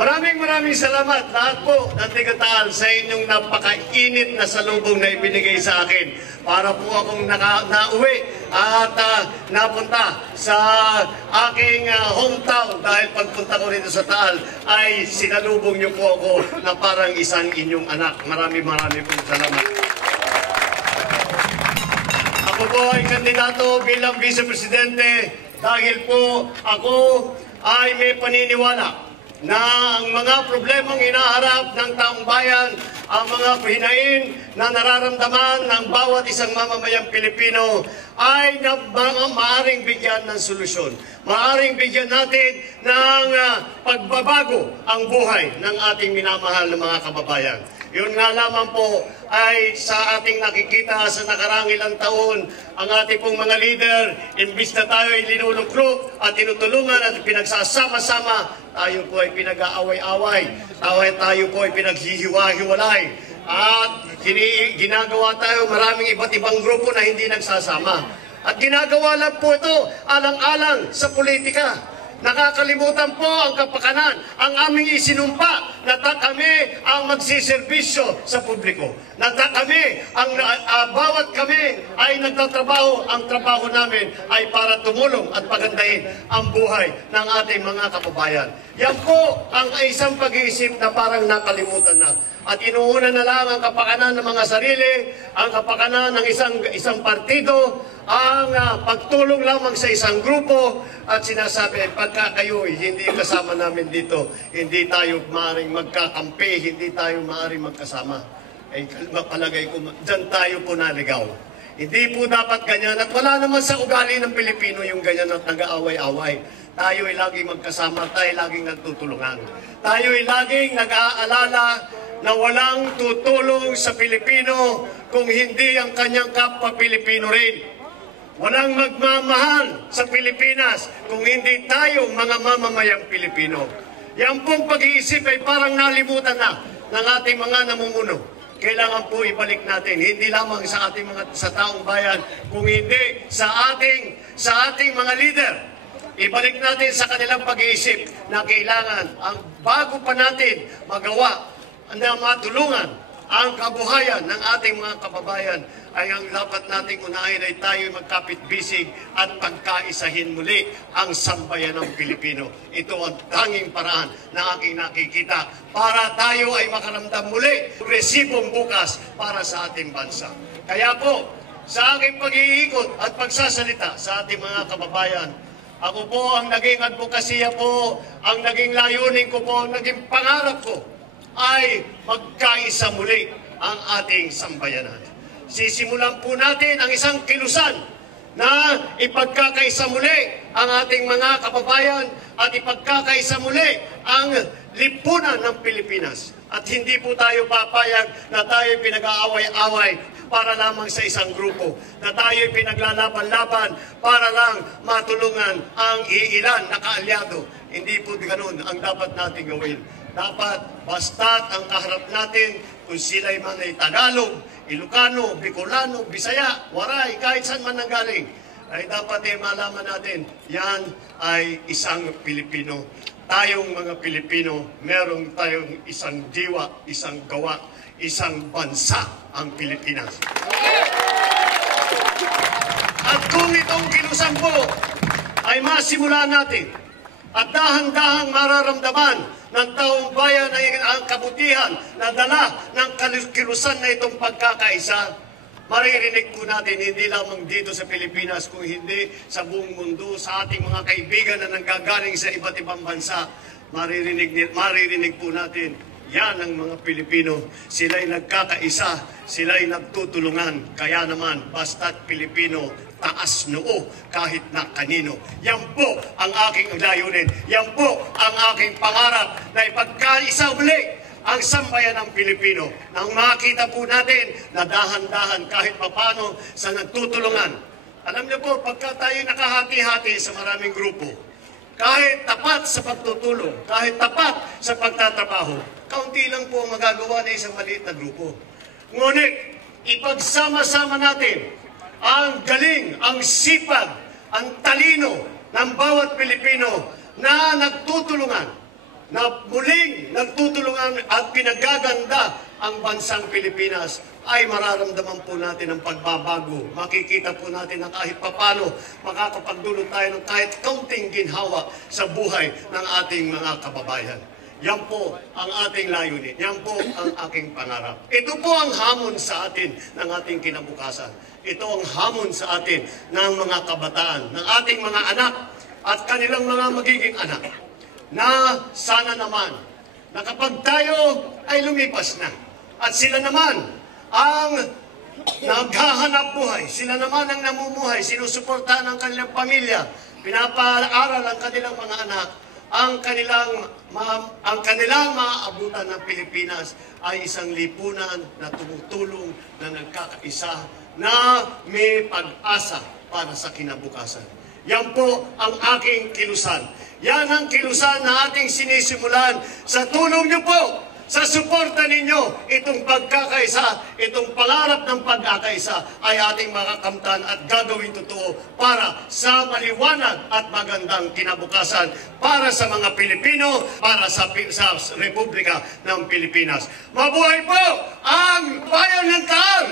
Maraming salamat lahat po ng Tigataal sa inyong napakainit na salubong na ibinigay sa akin para po akong nauwi at napunta sa aking hometown dahil pagpunta ko rito sa Taal ay sinalubong niyo po ako na parang isang inyong anak. Maraming po salamat. Ako po ay kandidato bilang Vice Presidente dahil po ako ay may paniniwala na ang mga problemang hinaharap ng taong bayan, ang mga hinain na nararamdaman ng bawat isang mamamayang Pilipino ay maaaring bigyan ng solusyon. Maaaring bigyan natin ng pagbabago ang buhay ng ating minamahal na mga kababayan. Yun nga lamang po ay sa ating nakikita sa nakarang ilang taon, ang ating pong mga leader, imbis na tayo ay linuluklok at tinutulungan at pinagsasama-sama, tayo po ay pinag-aaway-away, tayo po ay pinaghihiwa-hiwalay. At ginagawa tayo maraming iba't ibang grupo na hindi nagsasama. At ginagawa lang po ito alang-alang sa politika. Nakakalimutan po ang kapakanan, ang aming isinumpa na kami ang magsiservisyo sa publiko. Na kami, bawat kami ay nagtatrabaho, ang trabaho namin ay para tumulong at pagandahin ang buhay ng ating mga kababayan. Yan po ang isang pag-iisip na parang nakalimutan na. At inuuna na lang ang kapakanan ng mga sarili, ang kapakanan ng isang partido, ang pagtulong lamang sa isang grupo at sinasabi, pagka kayo hindi kasama namin dito, hindi tayo maaaring magkakampi, hindi tayo maaaring magkasama. Ay palagay ko, dyan tayo po naligaw. Hindi po dapat ganyan at wala naman sa ugali ng Pilipino yung ganyan at nag-aaway-away. Tayo ay laging magkasama, tayo ay laging nagtutulungan. Tayo ay laging nag-aalala na walang tutulong sa Pilipino kung hindi ang kanyang kapwa Pilipino rin. Walang magmamahal sa Pilipinas kung hindi tayo mga mamamayang Pilipino. Yan pong pag-iisip ay parang nalimutan na ng ating mga namumuno. Kailangan po ibalik natin, hindi lamang sa ating sa taong bayan, kung hindi sa ating mga leader. Ibalik natin sa kanilang pag-iisip na kailangan, ang bago pa natin magawa na matulungan ang kabuhayan ng ating mga kababayan, ay ang dapat nating unahin ay tayo magkapit-bisig at pagkaisahin muli ang sambayan ng Pilipino. Ito ang tanging paraan na aking nakikita para tayo ay makaramdam muli resibong bukas para sa ating bansa. Kaya po, sa aking pag-iikot at pagsasalita sa ating mga kababayan, ako po ang naging advokasya po, ang naging layunin ko po, ang naging pangarap ko ay magkaisa muli ang ating sambayanan. Sisimulan po natin ang isang kilusan na ipagkakaisa muli ang ating mga kababayan at ipagkakaisa muli ang lipunan ng Pilipinas. At hindi po tayo papayag na tayo pinag-aaway-away para lamang sa isang grupo, na tayo pinaglalaban-laban para lang matulungan ang iilan na kaalyado. Hindi po ganun ang dapat natin gawin. Dapat basta't ang kaharap natin, kung sila'y man ay Tagalog, Ilocano, Bicolano, Bisaya, Waray, kahit saan man nanggaling, ay dapat malaman natin, yan ay isang Pilipino. Tayong mga Pilipino, meron tayong isang diwa, isang gawa, isang bansa, ang Pilipinas. At kung itong kilusan po ay masimula natin at dahan-dahang mararamdaman ng taong bayan ay ang kabutihan na dala ng kilusan na itong pagkakaisa, maririnig po natin hindi lamang dito sa Pilipinas, kung hindi sa buong mundo, sa ating mga kaibigan na nanggagaling sa iba't ibang bansa, maririnig po natin, yan ang mga Pilipino, sila'y nagkakaisa, sila'y nagtutulungan, kaya naman basta't Pilipino, taas noo kahit na kanino. Yan po ang aking layunin. Yan po ang aking pangarap na ipagkaisa uli ang sambayan ng Pilipino. Nang makita po natin na dahan-dahan kahit papano sa nagtutulungan. Alam niyo po, pagka tayo nakahati-hati sa maraming grupo, kahit tapat sa pagtutulong, kahit tapat sa pagtatrabaho, kaunti lang po ang magagawa ng isang maliit na grupo. Ngunit, ipagsama-sama natin ang galing, ang sipag, ang talino ng bawat Pilipino na nagtutulungan. na muling nagtutulungan at pinagaganda ang bansang Pilipinas, ay mararamdaman po natin ang pagbabago. Makikita po natin na kahit papano makakapagdulot tayo ng kahit kaunting ginhawa sa buhay ng ating mga kababayan. Yan po ang ating layunin. Yan po ang aking pangarap. Ito po ang hamon sa atin ng ating kinabukasan. Ito ang hamon sa atin ng mga kabataan, ng ating mga anak at kanilang mga magiging anak. Na sana naman na kapag tayo ay lumipas na at sila naman ang naghahanap buhay, sila naman ang namumuhay, sinusuportahan ang kanilang pamilya, pinapaaral ang kanilang mga anak, ang kanilang maaabutan ng Pilipinas ay isang lipunan na tumutulong, na nagkakaisa, na may pag-asa para sa kinabukasan. Yan po ang aking kilusan. Yan ang kilusan na ating sinisimulan sa tulong niyo po, sa suporta ninyo. Itong pagkakaisa, itong pangarap ng pagkakaisa ay ating makakamtan at gagawin totoo para sa maliwanag at magandang kinabukasan para sa mga Pilipino, para sa Republika ng Pilipinas. Mabuhay po ang Bayan ng Taal!